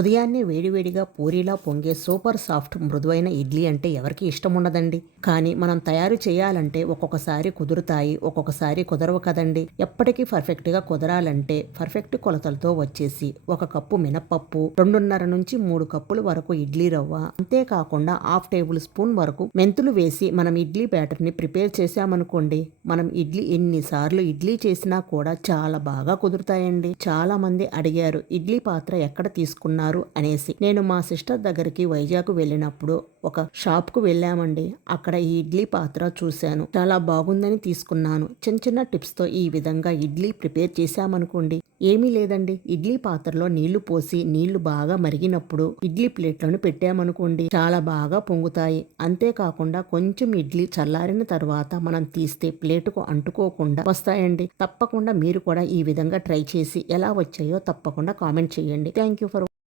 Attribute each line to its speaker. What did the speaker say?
Speaker 1: ఉదయాన్నే వేడివేడిగా పూరీలా పొంగే సూపర్ సాఫ్ట్ మృదువైన ఇడ్లీ అంటే ఎవరికి ఇష్టం ఉండదండి కానీ మనం తయారు చేయాలంటే ఒక్కొక్కసారి కుదురుతాయి ఒక్కొక్కసారి కుదరవు కదండి. ఎప్పటికీ పర్ఫెక్ట్గా కుదరాలంటే పర్ఫెక్ట్ కొలతలతో వచ్చేసి ఒక కప్పు మినప్పప్పు రెండున్నర నుంచి మూడు కప్పుల వరకు ఇడ్లీ రవ్వ అంతేకాకుండా హాఫ్ టేబుల్ స్పూన్ వరకు మెంతులు వేసి మనం ఇడ్లీ బ్యాటర్ని ప్రిపేర్ చేసామనుకోండి మనం ఇడ్లీ ఎన్నిసార్లు ఇడ్లీ చేసినా కూడా చాలా బాగా కుదురుతాయండి. చాలా మంది అడిగారు ఇడ్లీ పాత్ర ఎక్కడ తీసుకున్నారు? అనేసి. నేను మా సిస్టర్ దగ్గరికి వైజాగ్ వెళ్ళినప్పుడు ఒక షాప్కు వెళ్ళామండి. అక్కడ ఈ ఇడ్లీ పాత్ర చూశాను. చాలా బాగుందని తీసుకున్నాను. చిన్న చిన్న టిప్స్తో ఈ విధంగా ఇడ్లీ ప్రిపేర్ చేశామనుకోండి. ఏమీ లేదండి. ఇడ్లీ పాత్రలో నీళ్ళు పోసి నీళ్ళు బాగా మరిగినప్పుడు ఇడ్లీ ప్లేట్లను పెట్టామనుకోండి చాలా బాగా పొంగుతాయి. అంతేకాకుండా కొంచెం ఇడ్లీ చల్లారిన తర్వాత మనం తీస్తే ప్లేటుకు అంటుకోకుండా వస్తాయండి. తప్పకుండా మీరు కూడా ఈ విధంగా ట్రై చేసి ఎలా వచ్చాయో తప్పకుండా కామెంట్ చేయండి. Thank you for